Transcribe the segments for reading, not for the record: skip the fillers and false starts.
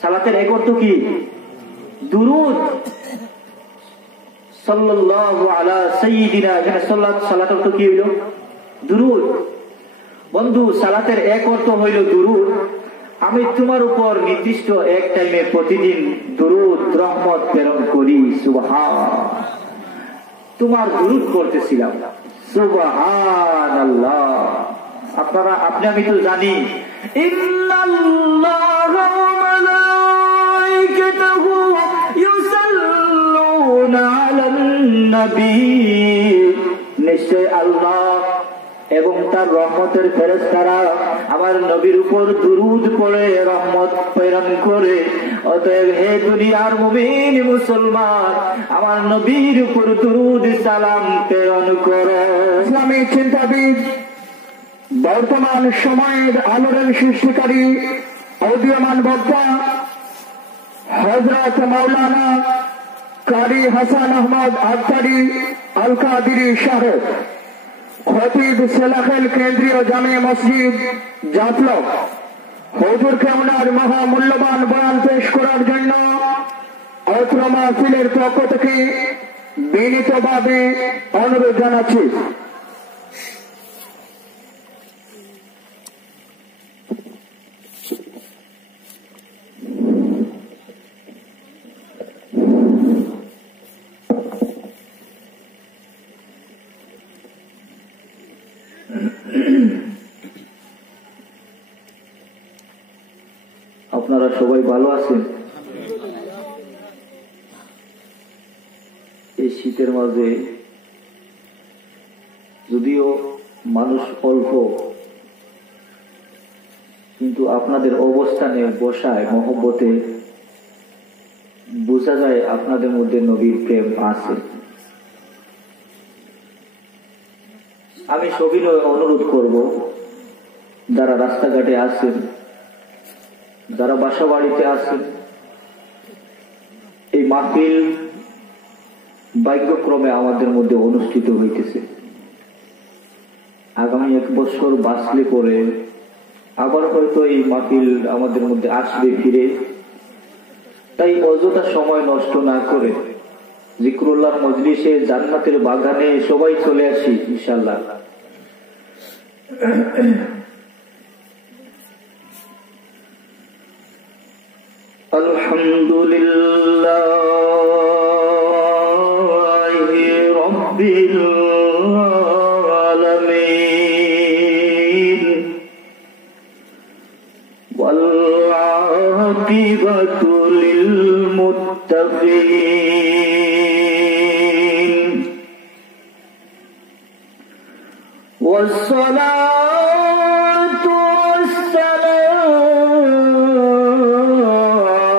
সালাতের এক অর্থ কি? দুরূদ সাল্লাল্লাহু আলা সাইয়্যিদিনা। এখানে সালাত অর্থ কি হইল? দুরূদ। বন্ধু, সালাতের এক অর্থ হইল দুরূদ। আমি তোমার উপর নির্দিষ্ট এক টাইমে প্রতিদিন দুরূদ রহমত প্রেরণ করি। সুবহান, তোমার দুরূদ করতেছিলাম। সুবহানাল্লাহ। আপনি আমি তো জানি ইন্নাল্লাহা ওয়া মালাইকাতাহু ইউসাল্লুনা আলান নবী। নিশ্চয় আল্লাহ এবং তার রহমতের ফেরেশতারা আমার নবীর উপর দুরূদ পড়ে রহমত প্রেরণ করে। অতএব হে দুনিয়ার মুমিন মুসলমান, আমার নবীর উপর দুরূদ সালাম প্রেরণ করো। ইসলামী চিন্তাবিদ, বর্তমান সময়ের আলোড়ন সৃষ্টিকারী উদীয়মান বক্তা হযরত মাওলানা কারি হাসান আহমদ আখতারি আল কাদিরি সাহেব, খতিব সেলাখেল কেন্দ্রীয় জামে মসজিদ জাফলক, হুজুরকে ওনার মহামূল্যবান বয়ান পেশ করার জন্য অত্র মাহফিলের পক্ষ থেকে বিনীতভাবে অনুরোধ জানাচ্ছি। আপনারা সবাই ভালো আছেন? এই শীতের মাঝে যদিও মানুষ অল্প, কিন্তু আপনাদের অবস্থানে বসায় মহব্বতে বোঝা যায় আপনাদের মধ্যে নবীর প্রেম আছে। আমি সবিনয় অনুরোধ করব, যারা রাস্তাঘাটে আছেন, যারা বাসা বাড়িতে আছেন, এই মাহফিল ভাগ্যক্রমে আমাদের মধ্যে অনুষ্ঠিত হইতেছে। আগামী 1 বছর বাঁচলে পরে আবার হয়তো এই মাহফিল আমাদের মধ্যে আসবে ফিরে। তাই অযথা সময় নষ্ট না করে জিকরুল্লাহর মজলিসে, জান্নাতের বাগানে সবাই চলে আসি ইনশাআল্লাহ। আলহামদুলিল্লাহি রাব্বিল আলামিন ওয়াল আকিবাতু লিল মুত্তাকিন والصلاة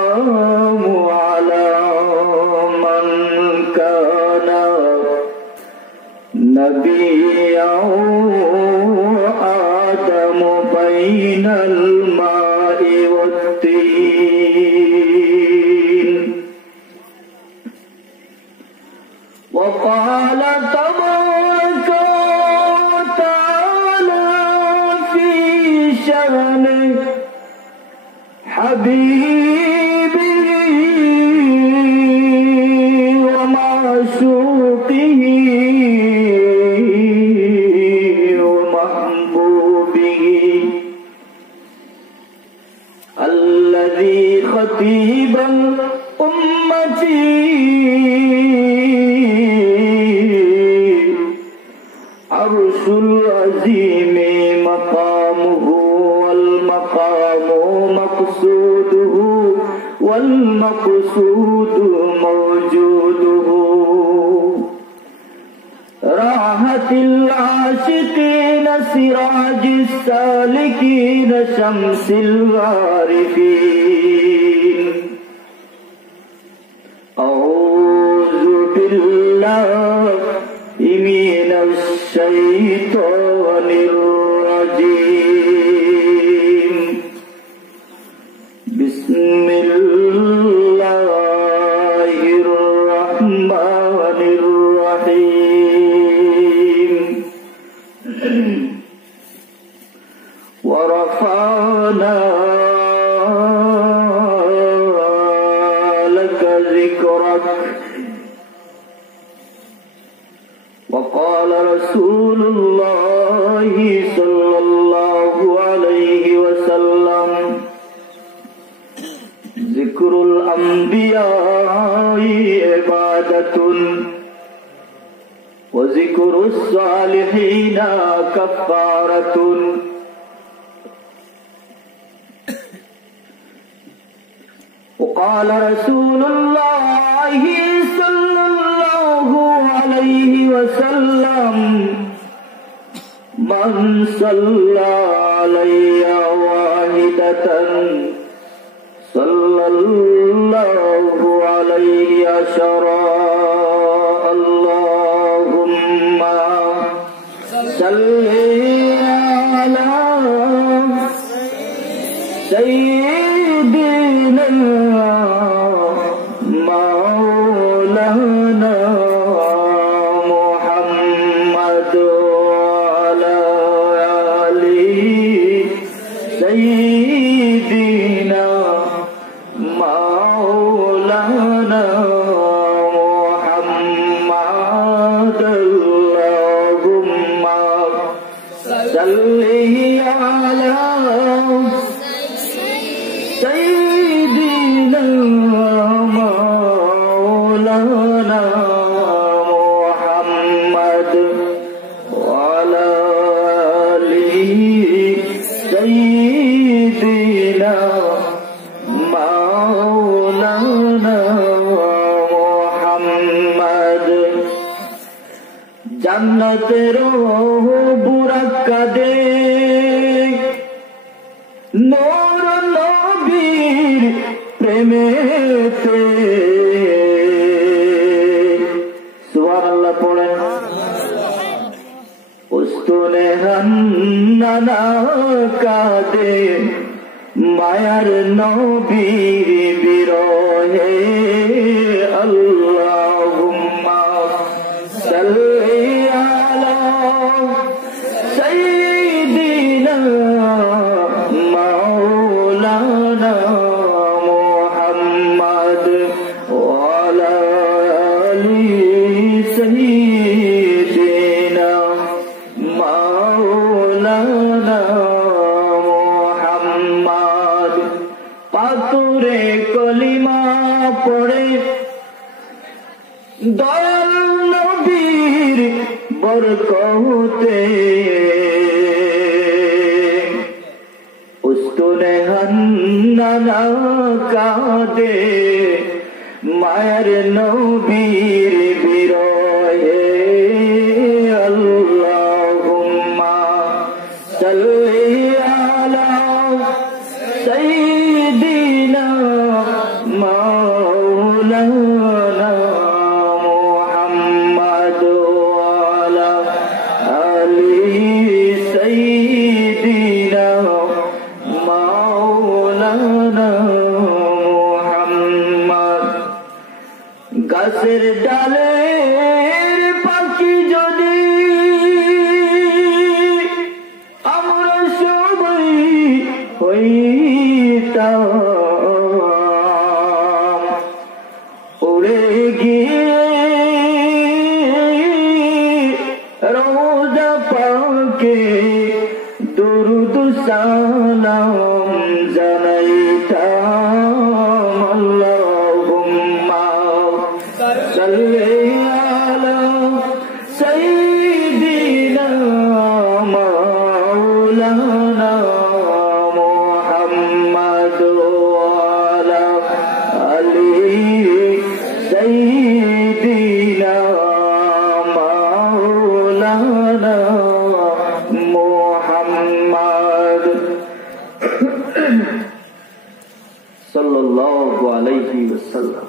والسلام على من كان نبيا آدم بين الماء والطين وقال تبارك حبيبه ومعشوقه ومحبوبه الذي خطيب أمتي عرش العظيم مقامه والمقام مقصوده والمقصود موجوده راحة العاشقين سراج السالكين شمس العارفين أعوذ بالله من الشيطان الرجيم بسم الله الرحمن الرحيم ورفعنا ذكرك وقال رسول الله صلى الله عليه وسلم ذكر الأنبياء عبادة وذكر الصالحين كفارة وقال رسول الله صلى الله عليه وسلم من صلى علي واحدة صلى الله عليه عشرا اللهم صل على سيدنا مولانا محمد وعلى آل سيدنا مولانا محمد اللهم صل على سيدنا مولانا محمد وعلى آل سيدنا مولانا محمد জান্নাতের বুরাকা দে নূর নবীর প্রেমেতে সুবহানাল্লাহ পড়েন উস্তুনে হান্নানা কাদে মায়ার নবীর বিরহে আল্লাহুম্মা সাল্লি আলা সাইয়্যিদিনা মাওলানা মুহাম্মদ ওয়া আলা আলি সাইয়্যিদিনা মাওলানা মুহাম্মদ পাতুরে কলিমা পড়ে দয়াল নবীর বরকতে উস্তুনে হান্নানা কাঁদে মায়ের নবীর বিরহে আল্লাহুম্মা সাল্লি আলা সাইয়্যিদিনা মাওলানা মুহাম্মদ ওয়া আলা আলি সাইয়্যিদিনা মাওলানা মুহাম্মদ গাছের ডালের পাখি যদি আমরা সবাই হইতাম উড়ে গিয়ে রোজা পাকে দুরুদ সালাম জানাইতাম আল্লাহুম্মা সাল্লি আলা সাইয়্যিদিনা মাওলানা মুহাম্মদ ওয়া আলা আলি সাইয়্যিদিনা মাওলানা মুহাম্মদ সাল্লাল্লাহু আলাইহি ওয়াসাল্লাম।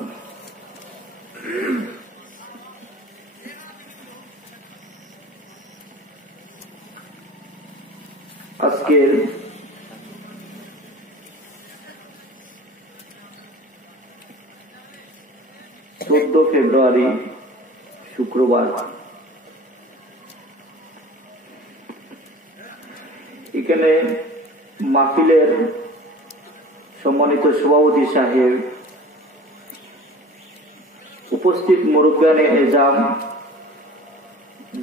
আজকের 14 ফেব্রুয়ারি শুক্রবার এখানে মাহফিলের সম্মানিত সভাপতি সাহেব উপস্থিত মুরব্বিয়ানে এজাম,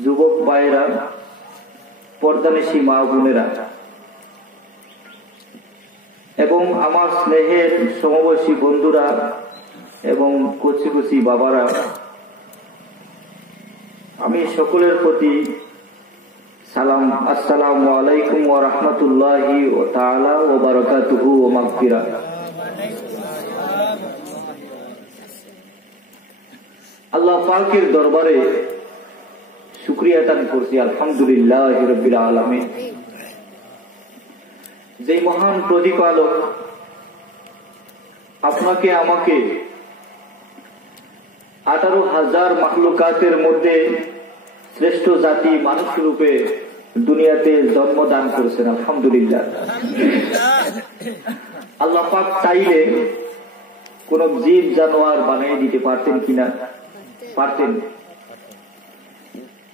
যুবক ভাইয়েরা, পর্দানিশী মা বোনেরা এবং আমার স্নেহের সমবয়সী বন্ধুরা এবং কচি কচি বাবারা, আমি সকলের প্রতি সালাম, আসসালামু আলাইকুম ওয়া রাহমাতুল্লাহি ওয়া তাআলা ওয়া বারাকাতুহু ওয়া মাগফিরাহ। আল্লাহ পাকের দরবারে শুকরিয়া আদায় করছি, আলহামদুলিল্লাহি রাব্বিল আলামিন। যে মহান প্রতিপালক আপনাকে আমাকে 18,000 মাখলুকাতের মধ্যে শ্রেষ্ঠ জাতি মানুষ রূপে দুনিয়াতে জন্মদান করেছেন, আলহামদুলিল্লাহ। আল্লাহ পাক চাইলে কোন জীব জানোয়ার বানিয়ে দিতে পারতেন কিনা? পারতেন।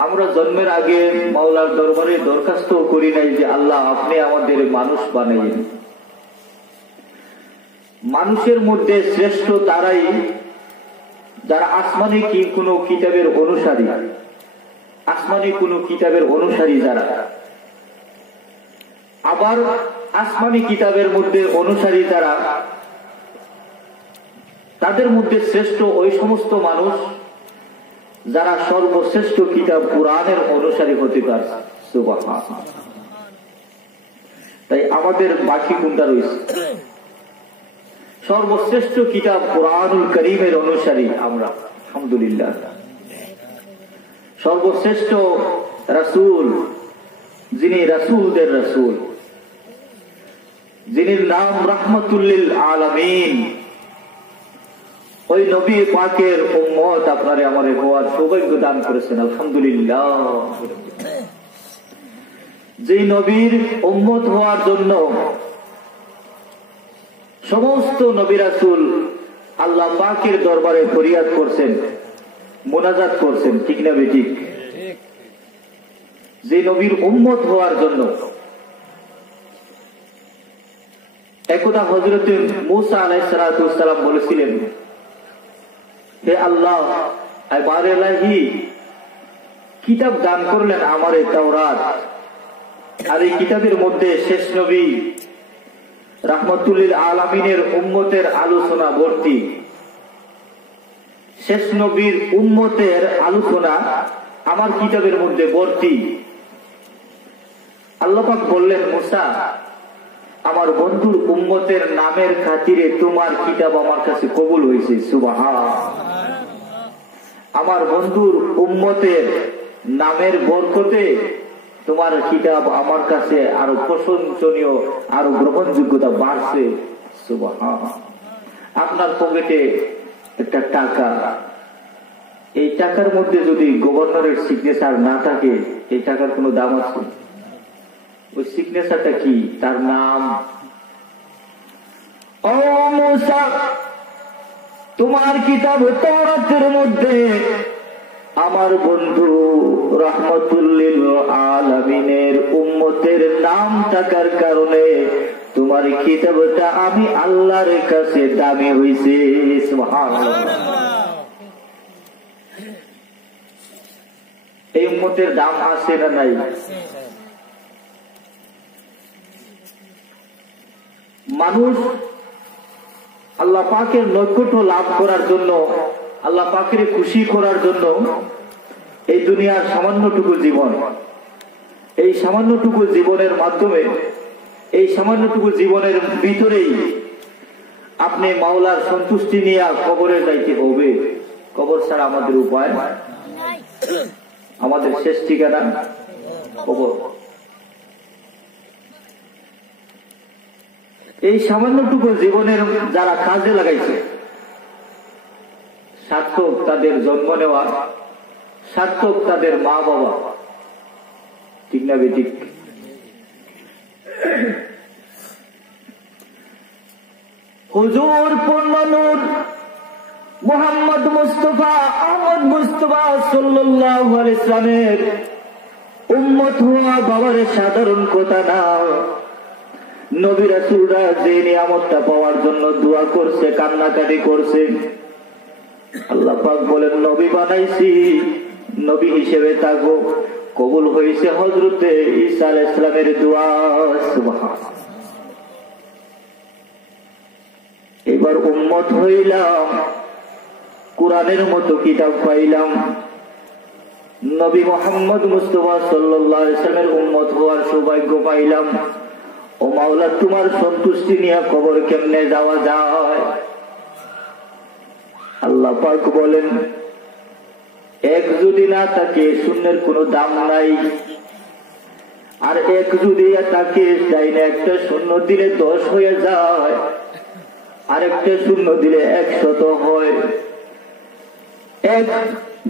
আমরা জন্মের আগে মাওলার দরবারে দরখাস্ত করি নাই যে আল্লাহ আপনি আমাদের মানুষ বানাইন। মানুষের মধ্যে শ্রেষ্ঠ তারাই যারা আসমানি কোন কিতাবের অনুসারী, আসমানি কোন কিতাবের অনুসারী যারা, আবার আসমানি কিতাবের মধ্যে অনুসারী যারা, তাদের মধ্যে শ্রেষ্ঠ ওই সমস্ত মানুষ যারা সর্বশ্রেষ্ঠ কিতাব কুরআনের অনুসারী হতে পারে। সুবহানাল্লাহ। তাই আমাদের বাকি কোনটা রয়েছে? সর্বশ্রেষ্ঠ কিতাব কুরআনুল কারীমের অনুসারী আমরা, আলহামদুলিল্লাহ। সর্বশ্রেষ্ঠ রাসূল, যিনি রাসূলদের রাসূল, যিনি নাম রাহমাতুল লিল আলামিন, ওই নবী পাকের উম্মত আপনারে আমারে হওয়ার সৌভাগ্য দান করেছেন, আলহামদুলিল্লাহ। যে নবীর উম্মত হওয়ার জন্য সমস্ত নবী রাসূল আল্লাহ পাকের দরবারে ফরিয়াদ করছেন, মোনাজাত করছেন, ঠিক না বেঠিক? যে নবীর উম্মত হওয়ার জন্য একদা হযরত মূসা আলাইহিস সালাম বলেছিলেন, হে আল্লাহ, এবার এলাহি কিতাব দান করলেন আমারে তাওরাত, আর এই কিতাবের মধ্যে শেষ নবী রাহমাতুল লিল আলামিনের উম্মতের আলোচনা ভর্তি। শেষ নবীর উম্মতের আলোচনা আমার কিতাবের মধ্যে ভর্তি। আল্লাহ পাক বললেন, মূসা, আমার বন্ধুর উম্মতের নামের খাতিরে তোমার কিতাব আমার কাছে কবুল হয়েছে। সুবহানাল্লাহ। আমার বন্ধুর উম্মতের নামের বরকতে তোমার কিতাব আমার কাছে আরো প্রশংসনীয়, আরো গ্রহণযোগ্যতা বাড়ছে। সুবহানাল্লাহ। আপনার পকেটে একটা টাকা, এই টাকার মধ্যে যদি গভর্নরের সিগনেচার না থাকে, এই টাকার কোনো দাম আছে? ওই সিগনেচারটা কি? তার নাম। ও মূসা, তোমার কিতাব তাওরাতের মধ্যে আমার বন্ধু রাহমাতুল লিল আলামিনের উম্মতের নাম থাকার কারণে তোমার কিতাবটা আমি আল্লাহর কাছে দামি হইছে। সুবহানাল্লাহ। এই উম্মতের দাম আছে না নাই? মানুষ আল্লাহ পাকের নৈকট্য লাভ করার জন্য, আল্লাহ পাকের খুশি করার জন্য এই দুনিয়ার সামান্যটুকু জীবন, এই সামান্যটুকু জীবনের মাধ্যমে, এই সামান্যটুকু জীবনের ভিতরেই আপনি মাওলার সন্তুষ্টি নিয়ে কবরে যাইতে হবে। কবর ছাড়া আমাদের উপায়, আমাদের শেষ ঠিকানা কবর। এই সামান্যটুকু জীবনের যারা কাজে লাগাইছে, সার্থক তাদের জন্ম নেওয়া, সার্থক তাদের মা বাবা, ঠিক না বেঠিক? হুজুর পূর্ণনূর মুহাম্মদ মুস্তাফা আহমদ মুস্তাফা সাল্লাল্লাহু আলাইহি ওয়াসাল্লামের উম্মত হওয়া বাবার সাধারণ কথা না। নবী রাসূলরা যে নিয়ামতটা পাওয়ার জন্য দোয়া করছে, কান্নাকাটি করছে, আল্লাহ পাক বলেন নবী বানাইছি, নবী হিসেবে থাকো। কবুল হয়েছে হযরতে ঈসা আলাইহিস সালামের দোয়া। সুবহানাল্লাহ। এবার উম্মত হইলাম, কুরআনের মতো কিতাব পাইলাম, নবী মুহাম্মদ মুস্তাফা সাল্লাল্লাহু আলাইহি ওয়াসাল্লামের উম্মত হওয়ার সৌভাগ্য পাইলাম। ও মাওলা, তোমার সন্তুষ্টি নিয়ে কবর কেমনে যাওয়া যায়? আল্লাহ পাক বলেন, এক যদি না থাকে শূন্যের কোনো দাম নাই, আর এক যদি থাকে চাইলে একটা শূন্য দিলে 10 হয়ে যায়, আরেকটা শূন্য দিলে 100 হয়। এক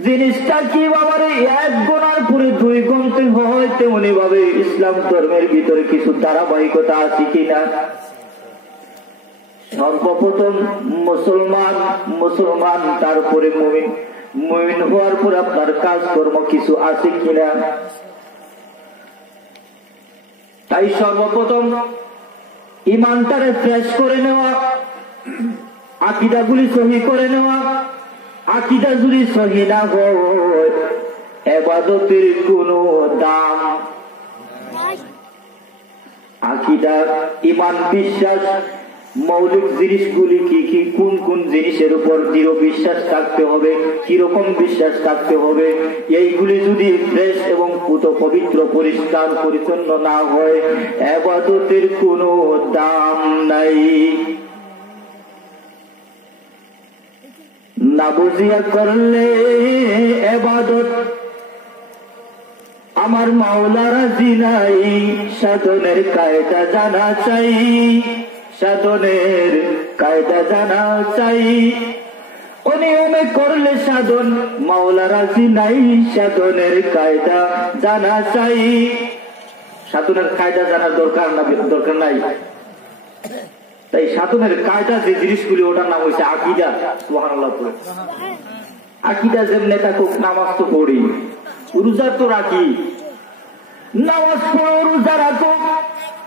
জিনিসটা কি বাবারে এক গোনার পরে 2 গুনতে হয়, তেমনি ভাবে ইসলাম ধর্মের ভিতরে কিছু ধারাবাহিকতা আছে কিনা? সর্বপ্রথম মুসলমান, তারপরে মুমিন, মুমিন হওয়ার পর আপনার কাজকর্ম কিছু আছে কিনা? তাই সর্বপ্রথম ইমানটারে ফ্রেশ করে নেওয়া, আকীদাগুলি সহি করে নেওয়া। আকীদা যদি সহি না হয়, ইবাদতের কোনো দাম। আকীদা, ঈমান, বিশ্বাস, মৌলিক জিনিসগুলি কি কি, কোন কোন জিনিসের উপর দৃঢ় বিশ্বাস থাকতে হবে, কিরকম বিশ্বাস থাকতে হবে, এইগুলি যদি ফ্রেশ এবং পবিত্র পরিষ্কার পরিচ্ছন্ন না হয়, ইবাদতের কোনো দাম নাই। না বুঝিয়া করলে ইবাদত আমার মাওলা রাজি নাই। সাধনের কায়দা জানা চাই, সাধনের কায়দা জানা চাই। অনিয়মে করলে সাধন মাওলা রাজি নাই, সাধনের কায়দা জানা চাই। সাধনের কায়দা জানার দরকার নাই। তাই সাধনের কায়দা যে জিনিসগুলি, ওটার নাম হয়েছে আকীদা। সুবহানাল্লাহ। আকীদা যেমনে থাকুক, নামাজ তো পড়ি, রোজা তো রাখি, নামাজ পড়ো, রোজা রাখো,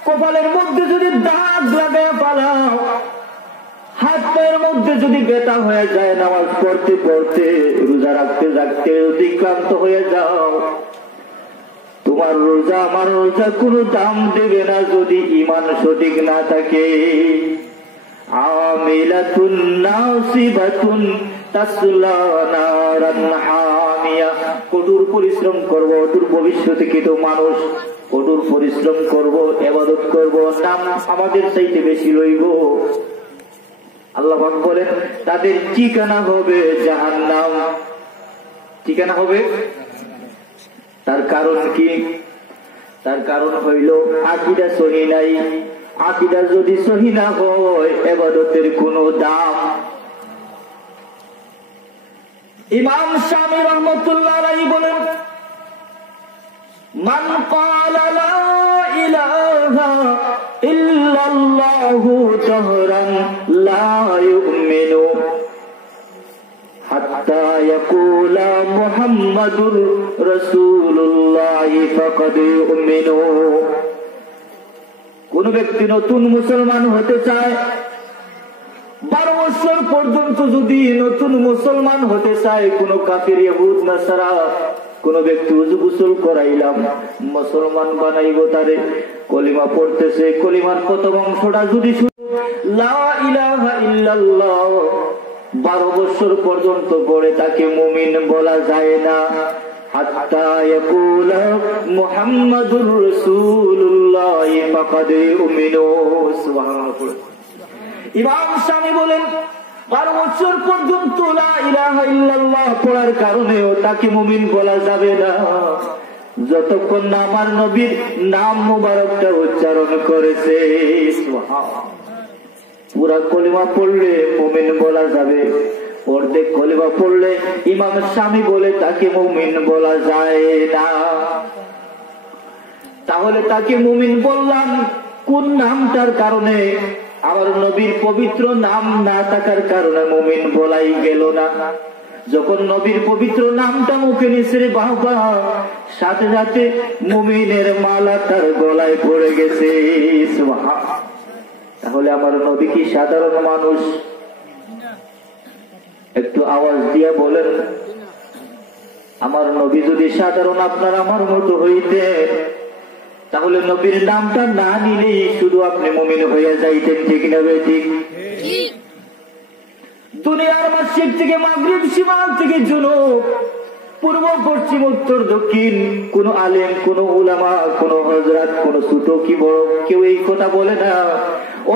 কপালের মধ্যে যদি দাগ লাগায় পালাও, হাত পায়ের মধ্যে যদি ব্যথা হয়ে যায়, নামাজ পড়তে পড়তে, রোজা রাখতে রাখতে যদি ক্লান্ত হয়ে যাও, তোমার রোজা আমার রোজা কোনো দাম দেবে না যদি ঈমান সঠিক না থাকে। আমিলাতুন নাসিবাতুন তাসলা নারান হামিয়া। কঠোর পরিশ্রম করব, অদূর ভবিষ্যতে কিন্তু মানুষ কঠোর পরিশ্রম করব, ইবাদত করব, নাম আমাদের চাইতে বেশি লইব। আল্লাহ পাক বলেন তাদের ঠিকানা হবে জাহান্নাম। ঠিকানা হবে, তার কারণ কি? তার কারণ হইল আকীদা সহি নাই। আকীদা যদি সহি না হয়, ইবাদতের কোনো দাম। ইমাম শামী রাহমাতুল্লাহ আলাইহি বলেন, মান ক্বালা লা ইলাহা ইল্লাল্লাহু জাহরান লা ইউমিনু হাত্তা ইয়াকুলা মুহাম্মাদুর রাসূলুল্লাহ ফাকাদ ইউমিনু। কোন ব্যক্তি নতুন মুসলমান হতে চায়, 12 বছর পর্যন্ত যদি নতুন মুসলমান হতে চায়, কোন কাফির ইহুদ নাসারা কোন ব্যক্তি উযু গোসল করাইলাম, মুসলমান বানাইব তারে, কলিমা পড়তেছে, কলিমার প্রথম অংশটা যদি লা ইলাহা ইল্লাল্লাহ 12 বছর পর্যন্ত পড়ে, তাকে মুমিন বলা যায় না। হাত্তা ইয়াকুলা মুহাম্মাদুর রাসূলুল্লাহ ফাকাদ ইউমিনু। সুবহানাল্লাহ। ইমাম শামী বলেন 12 বছর পর্যন্ত লা ইলাহা ইল্লাল্লাহ পড়ার কারণেও তাকে মুমিন বলা যাবে না, যতক্ষণ না আমার নবীর নাম মুবারকটা উচ্চারণ করেছে। সুবহানাল্লাহ। পুরা কলিমা পড়লে মুমিন বলা যাবে, অর্ধেক কলিমা পড়লে ইমাম শামী বলে তাকে মুমিন বলা যায় না। তাহলে তাকে মুমিন বললাম কোন নামটার কারণে? আমার নবীর পবিত্র নাম না থাকার কারণে মুমিন বলাই গেল না। যখন নবীর পবিত্র নামটা মুখে নিছে, বাবা, সাথে সাথে মুমিনের মালা তার গলায় পড়ে গেছে। সুবহানাল্লাহ। তাহলে আমার নবী কি সাধারণ মানুষ? একটু আওয়াজ দিয়ে বলেন, আমার নবী যদি সাধারণ আপনার আমার মতো হইতেন তাহলে নবীর নামটা না নিলেই শুধু আপনি মুমিন হয়ে যাইতেন, ঠিক না ঠিক? দুনিয়ার মসজিদ থেকে মাগরিব, শিমাল থেকে জুনুব, পূর্ব পশ্চিম উত্তর দক্ষিণ, কোন আলেম, কোন উলামা, কোন হযরত, কোন ছোট কি বড় কেউ এই কথা বলে না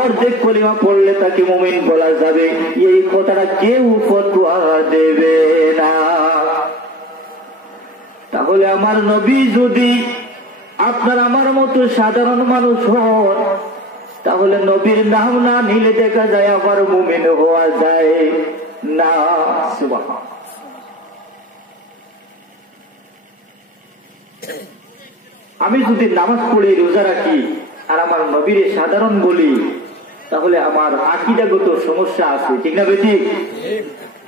অর্ধেক কলিমা পড়লে তাকে মুমিন বলা যাবে, এই কথাটা কেউ ফতোয়া দেবে না। তাহলে আমার নবী যদি আপনার আমার মতো সাধারণ মানুষ হন তাহলে নবীর নাম না নিলে দেখা যায় আবার মুমিন হওয়া যায় না। সুবহানাল্লাহ। আমি যদি নামাজ পড়ে রোজা রাখি আর আমার নবীর সাধারণ বলি তাহলে আমার আকীদাগত সমস্যা আছে, ঠিক না বেঠিক?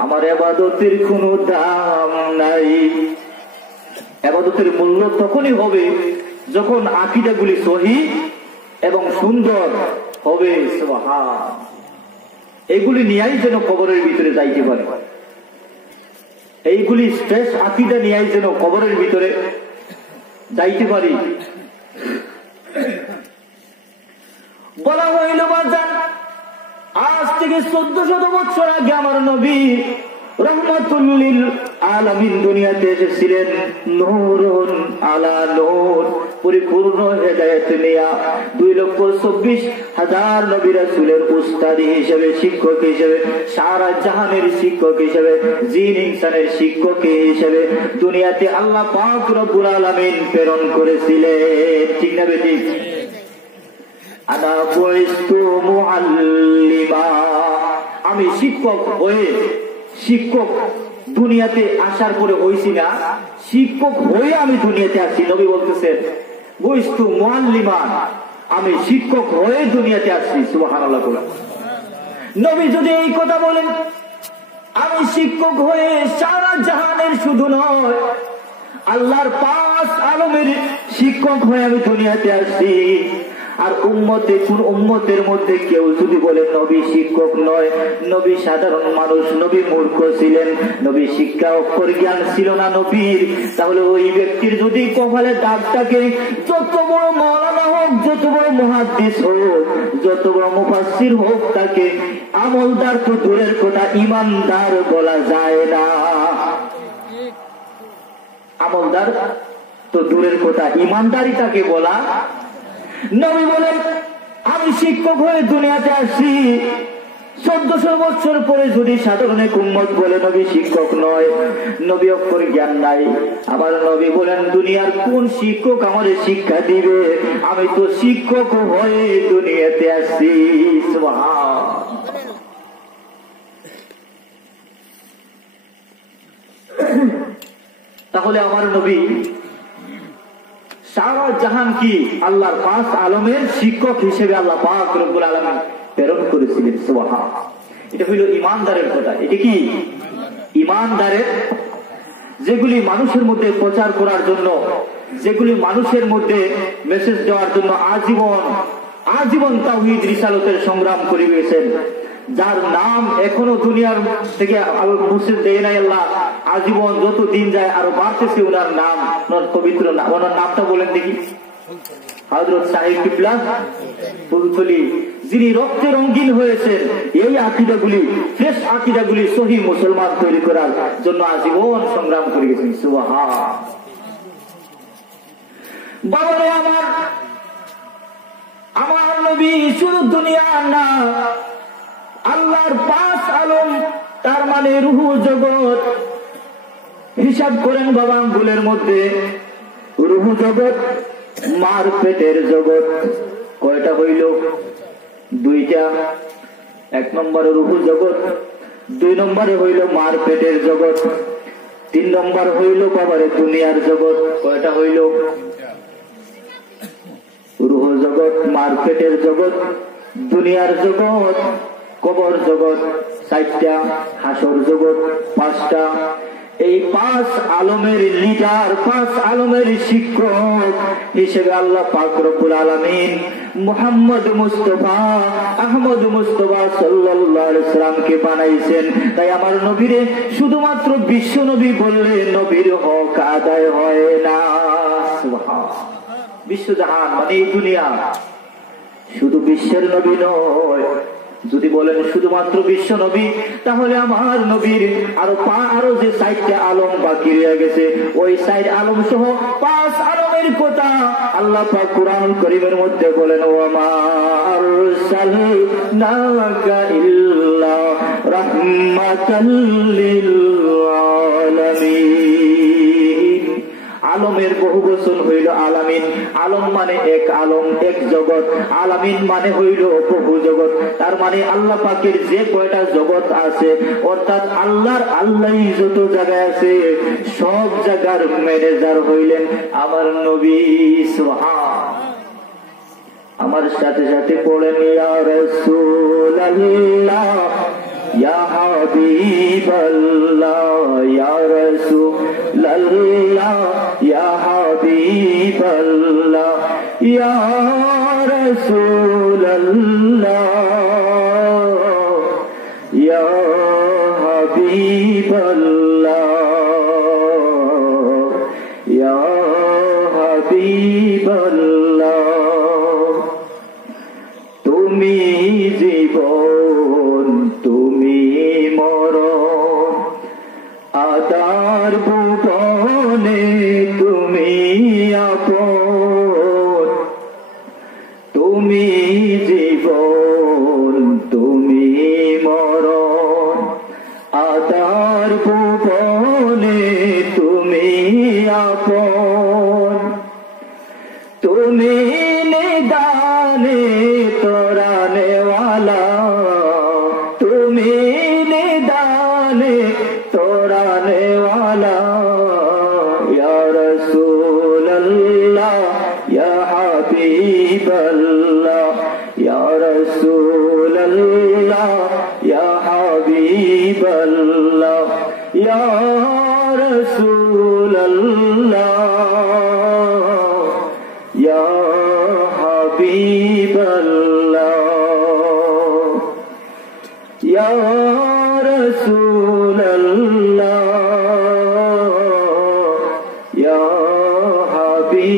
আমার ইবাদতের কোনো দাম নাই। ইবাদতের মূল্য তখনই হবে যখন আকীদাগুলি সহিহ এবং সুন্দর হবে। সুবহান। এগুলি নিয়েই যেন কবরের ভিতরে যাইতে পারে, এইগুলি শ্রেষ্ঠ আকীদা নিয়েই যেন কবরের ভিতরে যাইতে পারি। বলা হইল বাজান, আজ থেকে 1400 বছর আগে আমার নবী রহমাতুল লিল আলামিন দুনিয়াতে এসেছিলেন, নূরুন আলা নূর, পরিপূর্ণ হেদায়েত নিয়া 2,24,000 নবী রাসূলের উস্তাদ হিসেবে, শিক্ষক হিসেবে, সারা জাহানের শিক্ষক হিসেবে, জিন ইনসানের শিক্ষক হিসেবে দুনিয়াতে আল্লাহ পাক রব্বুল আলামিন প্রেরণ করেছিলেন, ঠিক না বেঠিক? আনা বুইস্তু মুআল্লিমা, আমি শিক্ষক হয়ে, শিক্ষক দুনিয়াতে আসার পরে হইছি না, শিক্ষক হয়ে আমি দুনিয়াতে আসি। নবী বলতেছেন বুইস্তু মুআল্লিমান, আমি শিক্ষক হয়ে দুনিয়াতে আসছি। সুবহানাল্লাহ। নবী যদি এই কথা বলেন, আমি শিক্ষক হয়ে সারা জাহানের শুধু নয় আল্লাহর 5 আলমের শিক্ষক হয়ে আমি দুনিয়াতে আসছি, আর উম্মতের মধ্যে কেউ যদি বলে নবী শিক্ষক নয়, নবী সাধারণ মানুষ, নবী মূর্খ ছিলেন, নবী শিক্ষা অক্ষর জ্ঞান ছিল না নবীর, তাহলে ওই ব্যক্তির যদি কপালে দাগ থাকে, যত বড় মাওলানা হোক, যত বড় মুহাদ্দিস হোক, যত বড় মুফাসসির হোক, তাকে আমলদার তো দূরের কথা, ঈমানদার বলা যায় না। আমলদার তো দূরের কথা, ঈমানদারি তাকে বলা। নবী বলেন আমি শিক্ষক হয়ে দুনিয়াতে আসছি, 1400 বছর পরে যদি সাধারণ উম্মত বলে নবী শিক্ষক নয়, নবী অক্ষর জ্ঞান নাই, আবার নবী বলেন দুনিয়ার কোন শিক্ষক আমার শিক্ষা দিবে, আমি তো শিক্ষক হয়ে দুনিয়াতে আসছি। সুবহান। তাহলে আমার নবী সারা জাহান কি আল্লাহর 5 আলমের শিক্ষক হিসেবে আল্লাহ পাক রব্বুল আলামিন প্রেরণ করেছিলেন। সুবহান। এটা হইল ইমানদারের কথা। এটা কি ইমানদারের, যেগুলি মানুষের মধ্যে প্রচার করার জন্য, যেগুলি মানুষের মধ্যে মেসেজ দেওয়ার জন্য আজীবন তাওহীদ রিসালাতের সংগ্রাম করে গেছেন, যার নাম এখনো দুনিয়ার থেকে মুছে দেয় নাই আল্লাহ, আজীবন যত দিন যায় আরো বাড়তেছে ওনার নাম, ওনার পবিত্র নাম। ওনার নামটা বলেন দেখি। হযরত সাহেব কিবলা ফুলতলি, যিনি রক্তে রঙিন হয়েছেন এই আকীদাগুলি, ফ্রেশ আকীদাগুলি সহিহ মুসলমান তৈরি করার জন্য আজীবন সংগ্রাম করে গেছেন। সুবহান। বাবারে আমার নবী শুধু দুনিয়া না, আল্লাহর 5 আলম, তার মানে রূহ জগৎ। হিসাব করেন বাবা আঙ্গুলের মধ্যে, রূহ জগৎ, মার পেটের জগৎ কয়টা হইল? 2টা। 1 নম্বরে রূহ জগৎ, 2 নম্বরে হইল মার পেটের জগৎ, 3 নম্বর হইল বাবারে দুনিয়ার জগৎ। কয়টা হইল? রূহ জগৎ, মার পেটের জগৎ, দুনিয়ার জগৎ, কবর জগৎ 4টা, হাসর জগৎ 5টা, এই পাঁচ আলমের লিডার, পাঁচ আলমের শিক্ষক হিসেবে আল্লাহ পাক রব্বুল আলামিন মুহাম্মদ মুস্তাফা আহমদ মুস্তাফা সাল্লাল্লাহু আলাইহি সাল্লামকে বানাইছেন। তাই আমার নবীরে শুধুমাত্র বিশ্ব নবী বললে নবীর হক আদায় হয় না। সুবহানাল্লাহ। বিশ্বজাহান মানে এই দুনিয়া, শুধু বিশ্বের নবী নয়। যদি বলেন শুধুমাত্র বিশ্ব নবী, তাহলে আমার নবীর আরো যে 4টা আলম বাকি রয়ে গেছে, ওই 4 আলম সহ 5 আলমের কথা আল্লাহ পাক কুরআন কারীমের মধ্যে বলেন, ওয়া মা আরসালনাকা ইল্লা রাহমাতাল লিল আলামিন। আলমের বহু বচন হইল আলামিন। আলম মানে এক আলম, এক জগৎ। আলামিন মানে হইল বহু জগৎ। তার মানে আল্লাহ পাকের যে কয়টা জগৎ আছে, অর্থাৎ আল্লাহ যত জায়গায় আছে, সব জায়গার ম্যানেজার হইলেন আমার নবী। সুবহানাল্লাহ। আমার সাথে সাথে পড়েন, ইয়া রাসূলুল্লাহ ইয়া হাবিবাল্লাহ ইয়া রাসূলুল্লাহ ইয়া হাবিবাল্লাহ ইয়া রাসূলুল্লাহ ইয়া হাবিবাল্লাহ ইয়া হাবিবাল্লাহ। তুমি জীবন, তুমি মরণ, আদার ভুবনে তুমি আপন। তুমি জীবন, তুমি মরণ, আদার ভুবনে তুমি আপন। তুমি নিদানে তোরানে ওয়ালা, তুমি নিদানে তোরানে ওয়ালা। ইয়া রাসূলুল্লাহ ইয়া হাবিবাল্লাহ ইয়া রাসূলুল্লাহ ইয়া হাবিবাল্লাহ ইয়া রাসূলুল্লাহ ইয়া হাবিবাল্লাহ ইয়া রাসূলুল্লাহ ইয়া হাবিবাল্লাহ।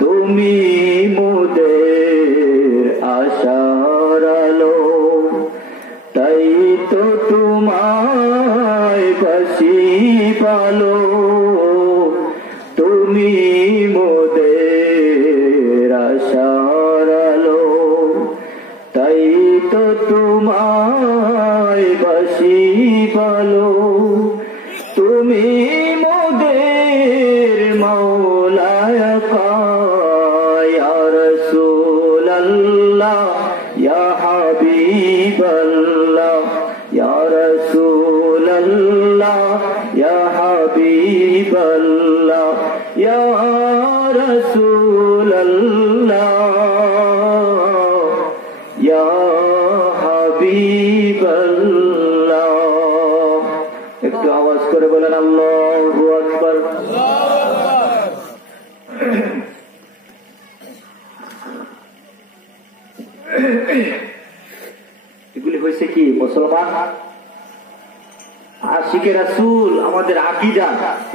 তুমি মোদের আশার আলো, তাই তো তোমায় বাসি ভালো। তুমি মোদের আশার আলো, তাই তো তোমায় বাসি ভালো। তুমি মোদের মাওলা ইয়া রাসূলুল্লাহ ইয়া হাবিবাল্লাহ ইয়া রাসূলুল্লাহ ইয়া হাবিবাল্লাহ ইয়া রাসূলুল্লাহ ইয়া হাবিবাল্লাহ। একটু আওয়াজ করে বলেন আল্লাহু আকবার। এগুলি হয়েছে কি মুসলমান আশিকে রাসূল, আমাদের আকীদা।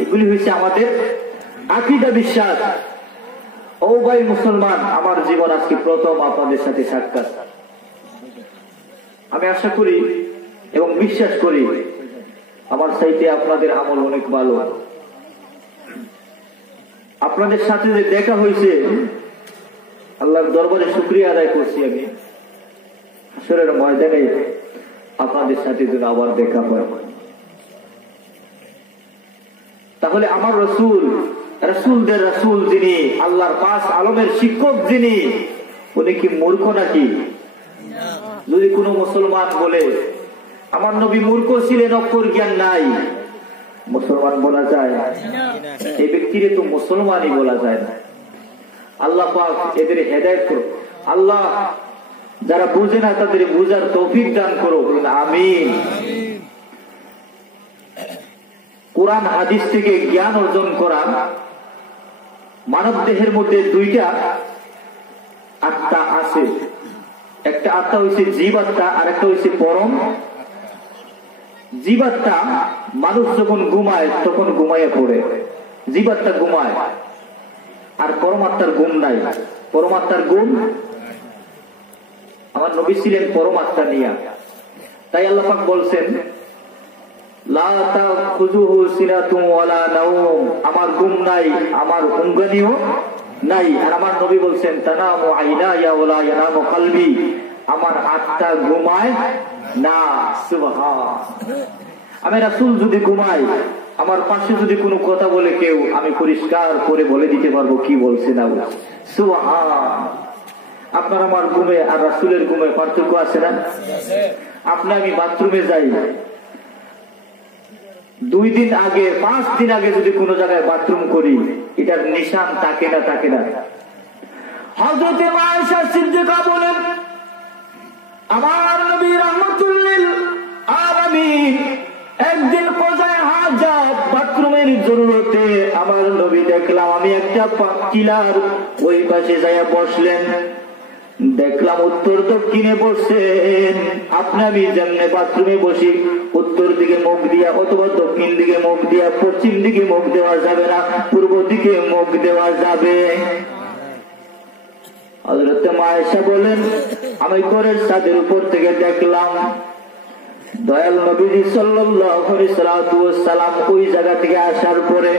এগুলি হয়েছে আমাদের আকীদা, বিশ্বাস। ও ভাই মুসলমান, আমার জীবন আজকে প্রথম আপনাদের সাথে সাক্ষাৎ। আমি আশা করি এবং বিশ্বাস করি আমার চাইতে আপনাদের আমল অনেক ভালো। আপনাদের সাথে যে দেখা হয়েছে, আল্লাহর দরবারে শুকরিয়া আদায় করছি। আমি হাসরের ময়দানে আপনাদের সাথে যেন আবার দেখা হয়। তাহলে আমার রসুল, রসুলদের রসুল যিনি, আল্লাহর 5 আলমের শিক্ষক যিনি, উনি কি মূর্খ নাকি? যদি কোনো মুসলমান বলে আমার নবী মূর্খ ছিলেন, অক্ষর জ্ঞান নাই, মুসলমান বলা যায়? এই ব্যক্তিরে তো মুসলমানই বলা যায় না। আল্লাহ পাক এদের হেদায়েত করুন। আল্লাহ যারা বুঝে না তাদের বুঝার তৌফিক দান করো, আমিন। কোরআন হাদিস থেকে জ্ঞান অর্জন করা। মানব দেহের মধ্যে দুইটা আত্মা আছে, একটা আত্মা হইছে জীব আত্মা, আর একটা হইছে পরম। জীবাত্মা মানুষ যখন ঘুমায় তখন ঘুমাইয়া পড়ে, জীবাত্মা ঘুমায়, আর পরমাত্মার ঘুম নাই। পরমাত্মার ঘুম, আমার নবী ছিলেন পরমাত্মা নিয়া। তাই আল্লাহ পাক বলছেন লা তাখুযুহু সিনাতুন ওয়ালা নাওম, আমার ঘুম নাই, আমার হুঙ্গানিও নাই। আর আমার নবী বলছেন তানামু আইনায়া ওয়ালা ইয়ানামু কলবি, আমার আত্মা ঘুমায় না। সুবহান। আমি রাসূল যদি ঘুমাই, আমার পাশে যদি কোনো কথা বলে কেউ, আমি পরিষ্কার করে বলে দিতে পারবো কি বলছে না বলছে। সুবহান। আপনার আমার ঘুমে আর রাসূলের ঘুমে পার্থক্য আছে না? আপনি আমি বাথরুমে যাই, 2 দিন আগে 5 দিন আগে যদি কোনো জায়গায় বাথরুম করি, এটার নিশান থাকে না থাকে না? হযরত আয়েশা সিদ্দিকা বলেন আমার নবী রাহমাতুল লিল আলামিন একদিন কোজায় হাজাত বাথরুমের জরুরতে আমার নবী দেখলাম আমি একটা কিলার ওই পাশে যাইয়া বসলেন। দেখলাম উত্তর দক্ষিণে বসছেন। আপনি আমি যেমনে বাথরুমে বসি, উত্তর দিকে মুখ দিয়া অথবা দক্ষিণ দিকে মুখ দিয়া, পশ্চিম দিকে মুখ দেওয়া যাবে না, পূর্ব দিকে মুখ দেওয়া যাবে। হযরত আয়েশা বলেন আমি ঘরের ছাদের উপর থেকে দেখলাম দয়াল নবী সাল্লাল্লাহু আলাইহি ওয়াসাল্লাম ওই জায়গা থেকে আসার পরে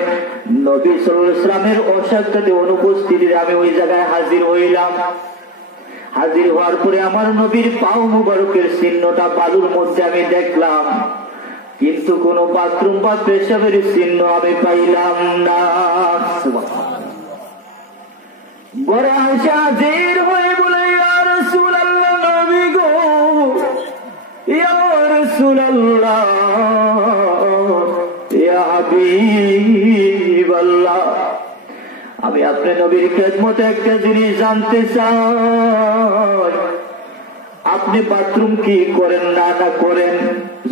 নবী সাল্লাল্লাহু আলাইহি ওয়াসাল্লামের অসাক্ষাতে অনুপস্থিতিতে আমি ওই জায়গায় হাজির হইলাম। হাজির হওয়ার পরে আমার নবীর পাও মুবারকের চিহ্নটা বালুর মধ্যে আমি দেখলাম, কিন্তু কোন বাথরুম বা পেশাবের চিহ্ন আমি পাইলাম না। ঘরে আসে হাজির হয়ে বলে ইয়া রাসূলুল্লাহ, নবী গো, ইয়া রাসূলুল্লাহ, ইয়া হাবিবাল্লাহ, আমি আপনার নবীর খেদমতে একটা জিনিস জানতে চাই, আপনি বাথরুম কি করেন না না করেন?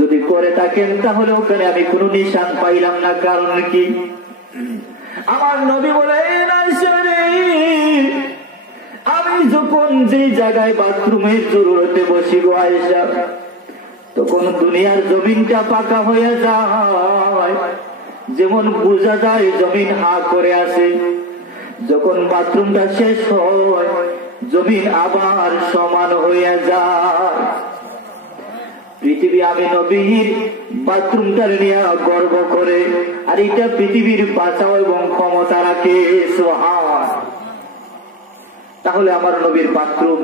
যদি করে থাকেন তাহলে ওখানে আমি কোনো নিশান পাইলাম না, কারণ কি? আমার নবী বলে আমি যখন যে জায়গায় বাথরুমের জরুরতে বসি গো আয়েশা, তখন দুনিয়ার জমিনটা পাকা হয়ে যায়, যেমন বোঝা যায় জমিন হা করে আছে। যখন বাথরুমটা শেষ হয় জমিন আবার সমান হয়ে যায়। পৃথিবী আমি নবীর বাথরুমটা নিয়ে গর্ব করে, আর এটা পৃথিবীর বাঁচাও এবং ক্ষমতা রাখে। সুবহান। তাহলে আমার নবীর বাথরুম,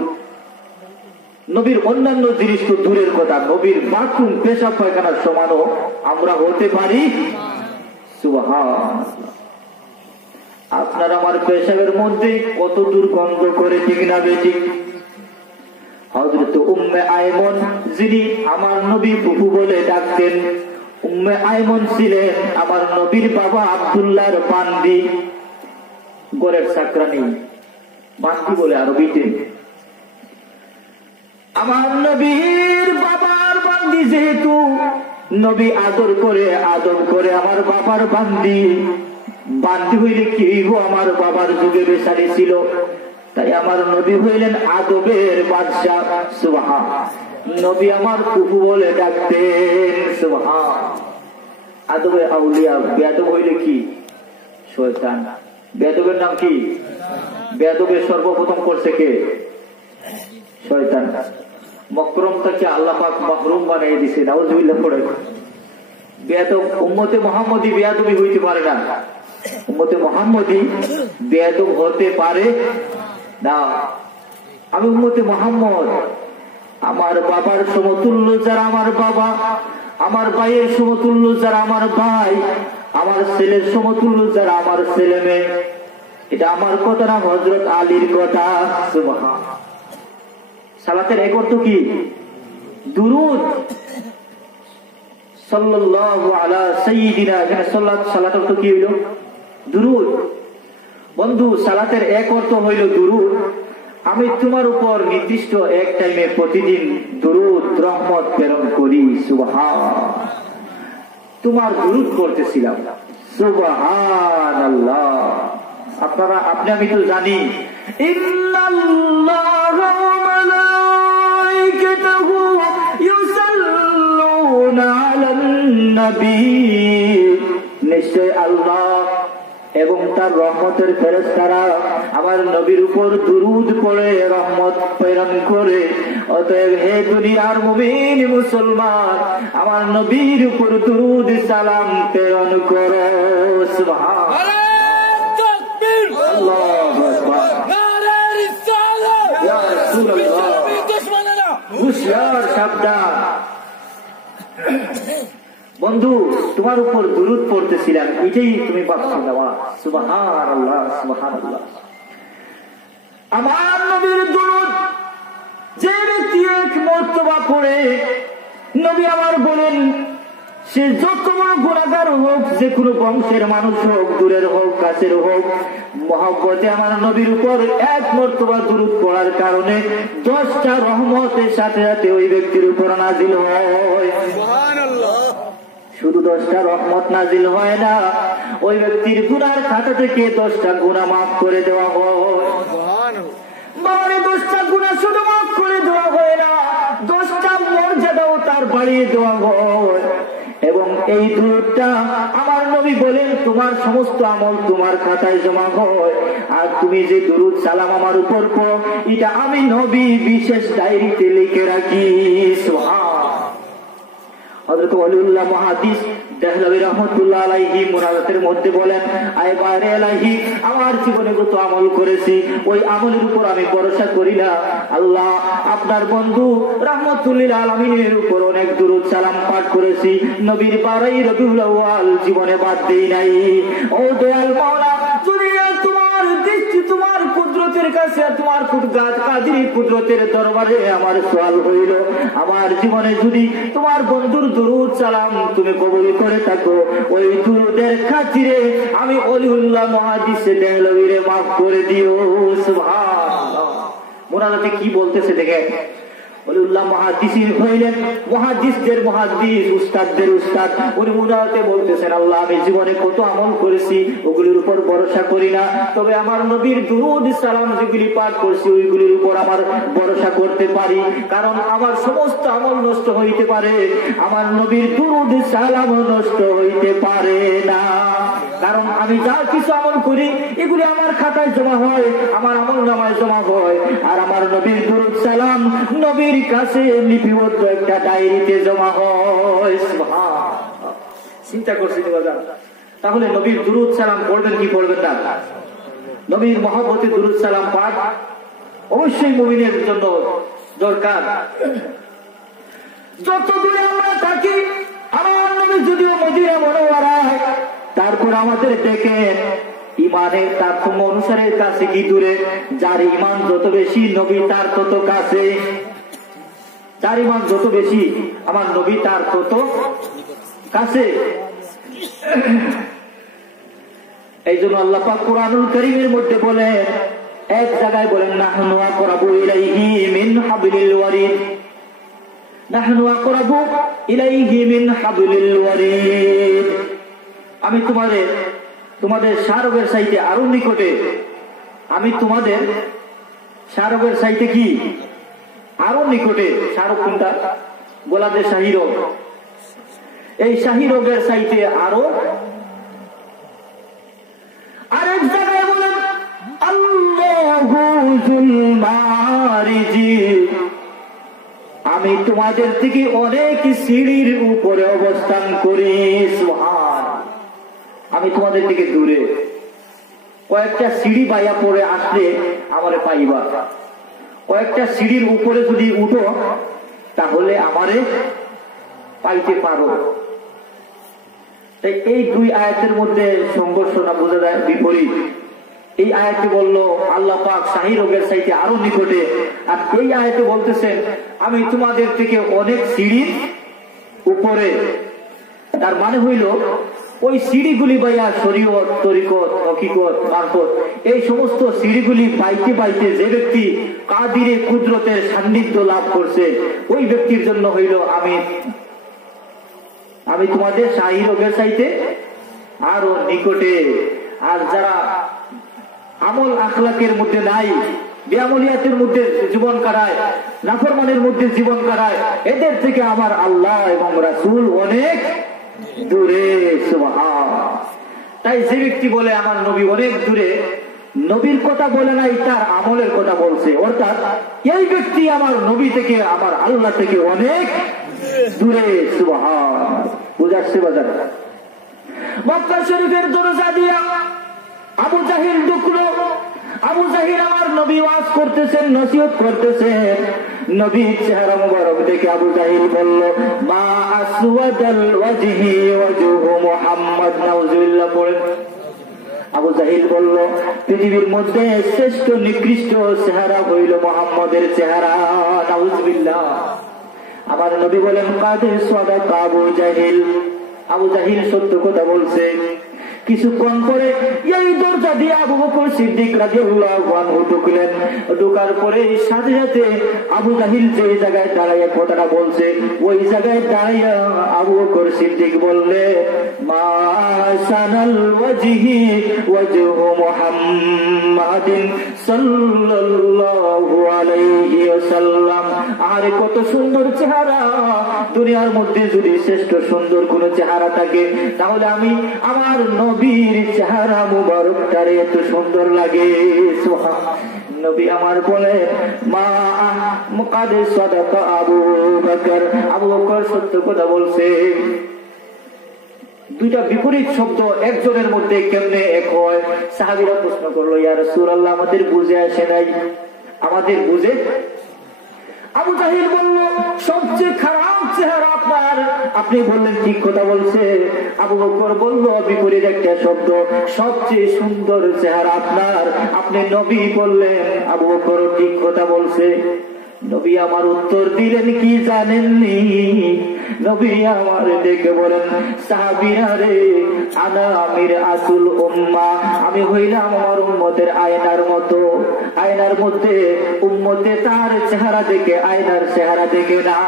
নবীর অন্যান্য জিনিস তো দূরের কথা, নবীর বাথরুম পেশাব পায়খানার সমানও আমরা হতে পারি। সুবহান। আপনার আমার পেশাবের মধ্যে কত দুর্গন্ধ করে, ঠিক না বেঠিক? হযরত উম্মে আয়মন, যিনি আমার নবী ফুফু বলে ডাকতেন, উম্মে আয়মন ছিলেন আমার নবীর বাবা আব্দুল্লাহর বান্দি, গরের চাকরানি, বান্দি বলে আরবিতে। আমার নবীর বাবার বান্দি যেহেতু, নবী আদর করে আমার বাবার বান্দি। বান্দি হইলে কি হইব? আমার বাবার যুগে বেচারি ছিল, তাই আমার নবী হইলেন আদবের বাদশাহ। সুবহান। নবী আমার ফুফু বলে ডাকতেন। সুবহান। আদবে আউলিয়া। বেয়াদব হইলে কি? শয়তান। বেয়াদবের নাম কি? বেয়াদবে সর্বপ্রথম করছে কে? শয়তান। মকরম তাকে আল্লাহ পাক মাহরুম বানিয়ে দিছে। নাউজুবিল্লাহ পড়ে। বেয়াদব উম্মতে মুহাম্মদী বেয়াদবি হইতে পারে না। উম্মতে মুহাম্মদী বেয়াদব হতে পারে না। আমি উম্মতে মুহাম্মদ, আমার বাবার সমতুল্য যারা আমার বাবা, আমার ভাইয়ের সমতুল্য যারা আমার ভাই, আমার ছেলের সমতুল্য যারা আমার ছেলে মেয়ে। এটা আমার কথা না, হযরত আলীর কথা। সুবহান। সালাতের এক অর্থ কি? দুরূদ। সাল্লাল্লাহু আলা সাইয়্যিদিনা, এখানে সালাত অর্থ কি হইল? দুরূদ। বন্ধু, সালাতের এক অর্থ হইল দুরূদ, আমি তোমার উপর নির্দিষ্ট এক টাইমে প্রতিদিন দুরূদ রহমত প্রেরণ করি। সুবহান, তোমার দুরূদ করতেছিলাম। সুবহানাল্লাহ। আপনারা আপনি আমি তো জানি ইন্নাল্লাহা ওয়া মালাইকাতাহু ইউসাল্লুনা আলান নবী, নিশ্চয় আল্লাহ এবং তার রহমতের ফেরেশতারা আমার নবীর উপর দুরূদ পড়ে রহমত প্রেরণ করে। অতএব হে দুনিয়ার মুমিন মুসলমান, আমার নবীর উপর দুরূদ সালাম প্রেরণ করো। সুবহান আল্লাহু আকবার। নারে রিসালাত, ইয়া রাসূলুল্লাহ। হুশিয়ার সাবধান। বন্ধু, তোমার উপর দুরূদ পড়তেছিলাম, এটাই তুমি পাচ্ছ না। সুবহানাল্লাহ, সুবহানাল্লাহ। আমার নবীর দুরূদ যে ব্যক্তি এক মর্তবা পড়ে, নবী আমার বলেন, সে যত বড় গুনাহগার হোক, যে কোনো বংশের মানুষ হোক, দূরের হোক কাছের হোক, মহব্বতে আমার নবীর উপর এক মর্তবা দুরূদ পড়ার কারণে 10টা রহমতের সাথে সাথে ওই ব্যক্তির উপর নাজিল হয়। সুবহানাল্লাহ। শুধু 10টা রহমত নাজিল হয় না, ওই ব্যক্তির গুনার খাতা থেকে 10টা গুনাহ মাফ করে দেওয়া হয়। বাবারে 10টা গুনাহ শুধু মাফ করে দেওয়া হয় না, 10টা মর্যাদাও তার বাড়িয়ে দেওয়া হয়। এবং এই দুরূদটা আমার নবী বলেন, তোমার সমস্ত আমল তোমার খাতায় জমা হয়। আর তুমি যে দুরূদ সালাম আমার উপর পড়ো, এটা আমি নবী বিশেষ ডায়েরিতে লিখে রাখি। সুবহান। হযরত ওয়ালিউল্লাহ মুহাদ্দিস দেহলভী রাহমাতুল্লাহ আলাইহি মুনাজাতের মধ্যে বলেন, আয় বারে ইলাহি, আমার জীবনে কত আমল করেছি, ওই আমলের উপর আমি ভরসা করি না। আল্লাহ, আপনার বন্ধু রাহমাতুল্লিল আলামিনের উপর অনেক দুরূদ সালাম পাঠ করেছি, নবীর 12 রবিউল আউয়াল জীবনে বাদ দেই নাই। ও দয়াল মাওলা, যদি তোমার দৃষ্টি তোমার কুদরতের কাছে, তোমার কাদির কুদরতের দরবারে আমার সওয়াল হইল, আমার জীবনে যদি তোমার বন্ধুর দুরূদ সালাম তুমি কবুল করে থাকো, ওই দুরূদের খাতিরে আমি ওলিউল্লাহ মুহাদ্দিস দেহলভীরে মাফ করে দিও। সুবহানাল্লাহ। মুনাজাতে কি বলতেছে দেখেন। ওলিউল্লাহ মুহাদ্দিস হইলেন মুহাদ্দিসদের মুহাদ্দিস, উস্তাদদের উস্তাদ। উনি মুনাজাতে বলতেছেন, আল্লাহ, আমি জীবনে কত আমল করেছি, ওগুলির উপর ভরসা করি না, তবে আমার নবীর দুরূদ সালাম যেগুলি পাঠ করছি ওইগুলির উপর আমার ভরসা করতে পারি, কারণ আমার সমস্ত আমল নষ্ট হইতে পারে, আমার নবীর দুরূদ সালাম নষ্ট হইতে পারে না। কারণ আমি যা কিছু আমল করি এগুলি আমার খাতায় জমা হয়, আমার আমল নামায় জমা হয়, আর আমার নবীর দুরূদ সালাম নবীর কাছে লিপিবদ্ধ একটা ডায়েরিতে জমা হয়। সুবহান। চিন্তা করছি তো বাজার। তাহলে নবীর দুরূদ সালাম পড়বেন কি পড়বেন না? নবীর মহব্বতে দুরূদ সালাম পাঠ অবশ্যই মুমিনের জন্য দরকার। যত দূরে আমরা থাকি, আমার নবী যদিও মদিনা মুনাওয়ারায়, তারপর আমাদের দেখেন ইমানের তারতম্য অনুসারে কাছে কি দূরে। যার ইমান যত বেশি, নবী তার তত কাছে। যার ইমান যত বেশি, আমার নবী তার তত কাছে। এই জন্য আল্লাহ পাক কুরআনুল কারীমের মধ্যে বলেন, এক জায়গায় বলেন, নাহনু আকরাবু ইলাইহি মিন হাবলিল ওয়ারিদ, নাহনু আকরাবু ইলাইহি মিন হাবলিল ওয়ারিদ। আমি তোমাদের শারবের চাইতে আরো নিকটে, আমি তোমাদের শারবের চাইতে কি আরো নিকটে। শারব কোনটা? গোলাদের শাহী রোগ। এই শাহী রোগের চাইতে আরো। আরেক জায়গায় বলেন, আল্লাহু যুল মারিজি, আমি তোমাদের থেকে অনেক সিঁড়ির উপরে অবস্থান করি। সুবহান। আমি তোমাদের থেকে দূরে, কয়েকটা সিঁড়ি বাইয়া পড়ে আসলে আমারে পাইবা, কয়েকটা সিঁড়ির উপরে যদি উঠো তাহলে আমারে পাইতে পারো। তাই এই দুই আয়াতের মধ্যে সংঘর্ষ না বোঝা যায়, বিপরীত। এই আয়াতে বললো আল্লাহ পাক শাহী রোগের চাইতে আরো নিকটে, আর এই আয়াতে বলতেছেন আমি তোমাদের থেকে অনেক সিঁড়ির উপরে। তার মানে হইল ওই সিঁড়িগুলি বাইয়া শরীয়ত, তরিকত, হকিকত, মারফত এই সমস্ত সিঁড়িগুলি বাইতে বাইতে যে ব্যক্তি কাদিরে কুদরতের সান্নিধ্য লাভ করছে ওই ব্যক্তির জন্য হইল আমি তোমাদের শাহী রোগের চাইতে আরো নিকটে। আর যারা আমল আখলাকের মধ্যে নাই, বেআমলিয়াতের মধ্যে জীবন কাটায়, নাফরমানের মধ্যে জীবন কাটায়, এদের থেকে আমার আল্লাহ এবং রাসূল অনেক দূরে। সুবহান। তাই যে ব্যক্তি বলে আমার নবী অনেক দূরে, নবীর কথা বলে নাই, তার আমলের কথা বলছে, অর্থাৎ এই ব্যক্তি আমার নবী থেকে, আমার আল্লাহ থেকে অনেক দূরে। সুবহান। বুঝাচ্ছে বাজার। মক্কা শরীফের দরজা দিয়া আবু জাহিল ঢুকলো। আবু জাহিল আমার নবী ওয়াজ করতেছেন, নসিহত করতেছেন। নবীর চেহারা মুবারক দেখে আবু জাহিল বলল, মা আসওয়াদাল ওয়াজহি ওয়াজহু মুহাম্মদ। নাউজুবিল্লাহ পড়েন। আবু জাহিল বলল, পৃথিবীর মধ্যে শ্রেষ্ঠ নিকৃষ্ট চেহারা হইল মুহাম্মদের চেহারা। নাউজুবিল্লাহ। আমার নবী বলেন, কাদে সাদাকা আবু জাহিল। আবু জাহিল সত্য কথা বলছে। কিছুক্ষণ পরে এই দরজা দিয়ে আবু বকর সিদ্দিক রাদিয়াল্লাহু আনহু ঢুকলেন। ঢোকার পরে সাথে সাথে আবু জাহিল যে জায়গায় দাঁড়াইয়া কথাটা বলছে ওই জায়গায় দাঁড়াইয়া আবু বকর সিদ্দিক বললে, মা সানাল ওয়াজহি ওয়াজহু মুহাম্মাদিন সাল্লাল্লাহু আলাইহি ওয়াসাল্লাম। আরে কত সুন্দর চেহারা! দুনিয়ার মধ্যে যদি শ্রেষ্ঠ সুন্দর কোন চেহারা থাকে তাহলে আমি আমার নবীর চেহারা মুবারকটারে এত সুন্দর লাগে। নবী আমার বলে, মা মুকাদে সাদাকা আবু বকর। আবু বকর সত্য কথা বলছে। দুইটা বিপরীত শব্দ একজনের মধ্যে কেমনে এক হয়? সাহাবীরা প্রশ্ন করলো, ইয়া রাসূলুল্লাহ, আমাদের বুঝে আসে নাই, আমাদের বুঝে। আবু জাহিল বলল, সবচেয়ে খারাপ চেহারা আপনার। আপনি বললেন ঠিক কথা বলছে। আবু বকর বলল বিপরীত একটা শব্দ, সবচেয়ে সুন্দর চেহারা আপনার। আপনি নবী বললেন, আবু বকর ঠিক কথা বলছে। নবী আমার উত্তর দিলেন কি জানেননি? নবী আমার দেখে বলেন, সাহাবীরা রে, আনা আমির আসুল উম্মাহ। আমি হইলাম আমার উম্মতের আয়নার মতো। আয়নার মধ্যে উম্মতে তার চেহারা দেখে আয়নার চেহারা দেখে না।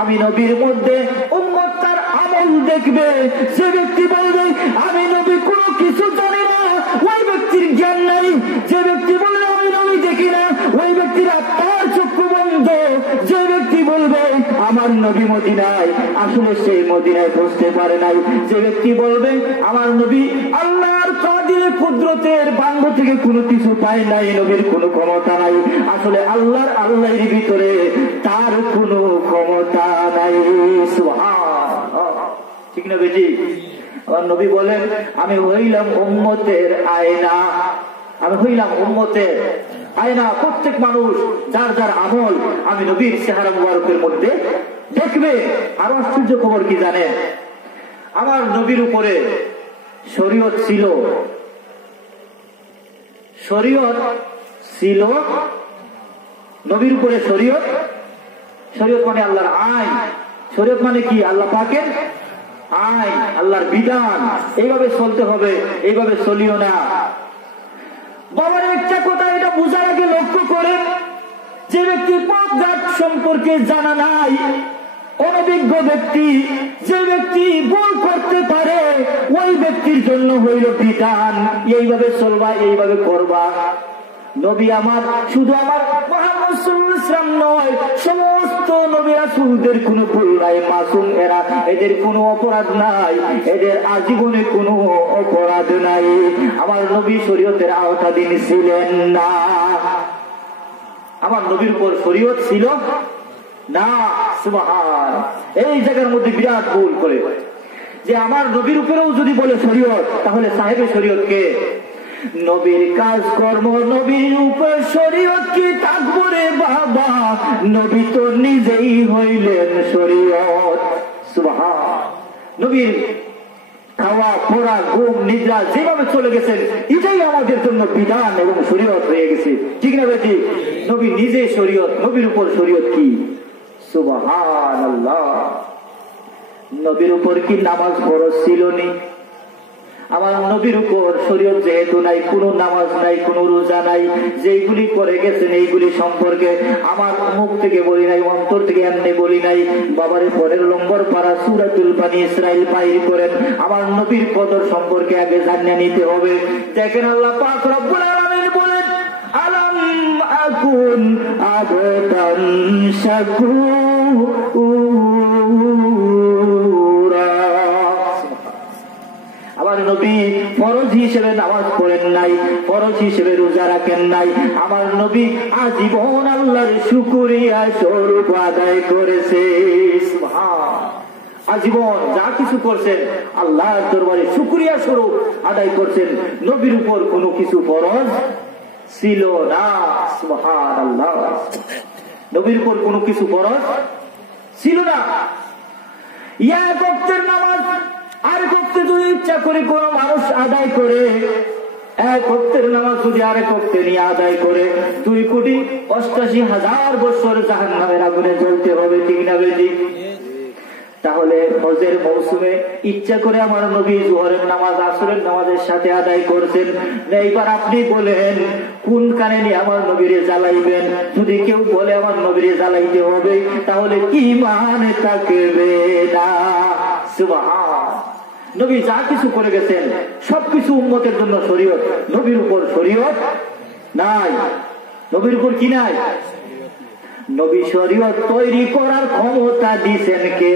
আমি নবীর মধ্যে উম্মত তার আমল দেখবে। যে ব্যক্তি বলবে আমি নবী কোনো কিছু জানি না, ওই ব্যক্তির জ্ঞান নাই। যে ব্যক্তি বলবে আমি নবী দেখি না, ওই ব্যক্তির আত্মার চক্ষু বন্ধ। যে ব্যক্তি বলবে আমার নবী মদিনায়, আসলে সেই মদিনায় পৌঁছতে পারে নাই। যে ব্যক্তি বলবে আমার নবী আল্লাহর কাদিরে কুদরতের বাঙ্গ থেকে কোনো কিছু পায় নাই, নবীর কোনো ক্ষমতা নাই, আসলে আল্লাহর ভিতরে তার কোনো ক্ষমতা নাই। সুবহান। ঠিক না বেটি? আমার নবী বলেন, আমি হইলাম উম্মতের আয়না। আমি হইলাম উম্মতের আয়না। প্রত্যেক মানুষ যার যার আমল আমি নবীর চেহারা মুবারকের মধ্যে দেখবে। আরো আশ্চর্য খবর কি জানেন? আমার নবীর উপরে শরীয়ত ছিল। শরীয়ত ছিল নবীর উপরে। শরীয়ত, শরীয়ত মানে আল্লাহর আইন। শরীয়ত মানে কি? আল্লাহ পাকের আইন, আল্লাহর বিধান। এইভাবে চলতে হবে, এইভাবে চলিও না। বাবার একটা কথা এটা বোঝার আগে লক্ষ্য করেন, যে ব্যক্তি পথঘাট সম্পর্কে জানা নাই, অনভিজ্ঞ ব্যক্তি, যে ব্যক্তি ভুল করতে পারে, ওই ব্যক্তির জন্য হইল বিধান, এইভাবে চলবা, এইভাবে করবা। নবী আমার শুধু আমার মুহাম্মদ সাল্লাল্লাহু আলাইহি ওয়াসাল্লাম নয়, সমস্ত নবী রাসূলদের কোনো ভুল নাই, মাসুম এরা, এদের কোনো অপরাধ নাই, এদের আজীবনে কোনো অপরাধ নাই। আমার নবী শরীয়তের আওতাধীন ছিলেন না। আমার নবীর উপর শরীয়ত ছিল না। সুবহান। এই জায়গার মধ্যে বিরাট ভুল করে যে আমার নবীর উপরেও যদি বলে শরীয়ত, তাহলে সাহেবে শরীয়ত কে? নবীর কাজ কর্ম, নবীর উপর শরীয়ত কি থাকবো রে বাবা? নবী তো নিজেই হইলেন শরীয়ত। সুবহান। নবীর খাওয়া পড়া ঘুম নিদ্রা যেভাবে চলে গেছেন, এটাই আমাদের জন্য বিধান এবং শরীয়ত হয়ে গেছে। ঠিক না বেটি? নবী নিজে শরীয়ত, নবীর উপর শরীয়ত কি? সুবহানাল্লাহ। নবীর উপর কি নামাজ ফরজ ছিল নি? আমার নবীর উপর শরীয়ত যেহেতু নাই, কোনো নামাজ নাই, কোনো রোজা নাই, যেইগুলি করে গেছেন এইগুলি সম্পর্কে আমার মুখ থেকে বলি নাই, অন্তর থেকে এমনি বলি নাই। বাবারে পরের নম্বর পারা সূরাতুল বনী ইসরাইল বাইর করেন, আমার নবীর কদর সম্পর্কে আগে জানিয়ে নিতে হবে। দেখেন আল্লাহ পাক রব্বুল আলামিন বলেন, আলাম আকুন আবদান শাকুরা। আমার নবী ফরজ হিসেবে নামাজ পড়েন নাই, ফরজ হিসেবে রোজা রাখেন নাই। আমার নবী আজীবন আল্লাহর শুকরিয়া স্বরূপ আদায় করেছে। আজীবন যা কিছু করছেন আল্লাহর দরবারে শুকরিয়া স্বরূপ আদায় করছেন। নবীর উপর কোনো কিছু ফরজ ছিল না। সুবহানাল্লাহ, নবীর উপর কোনো কিছু ফরজ ছিল না। এক ওয়াক্তের নামাজ আরেক ওয়াক্তে যদি ইচ্ছা করে কোন মানুষ আদায় করে, এক ওয়াক্তের নামাজ যদি আরেক ওয়াক্তে নিয়ে আদায় করে, 2,88,000 বছর জাহান্নামের আগুনে জ্বলতে হবে। ঠিক না বেঠিক? তাহলে হজের মৌসুমে ইচ্ছা করে আমার নবী জোহরের নামাজ আসরের নামাজের সাথে আদায় করছেন। এইবার আপনি বলেন কোন কানে নিয়ে আমার নবীরে জ্বালাইবেন? যদি কেউ বলে আমার নবীরে জ্বালাইতে হবে, তাহলে কি মানে থাকবে না? সুবহান। নবী যা কিছু করে গেছেন সবকিছু উম্মতের জন্য শরীয়ত, নবীর উপর শরীয়ত নাই। নবীর উপর কি নাই? নবী শরীয়ত তৈরি করার ক্ষমতা দিয়েছেন কে?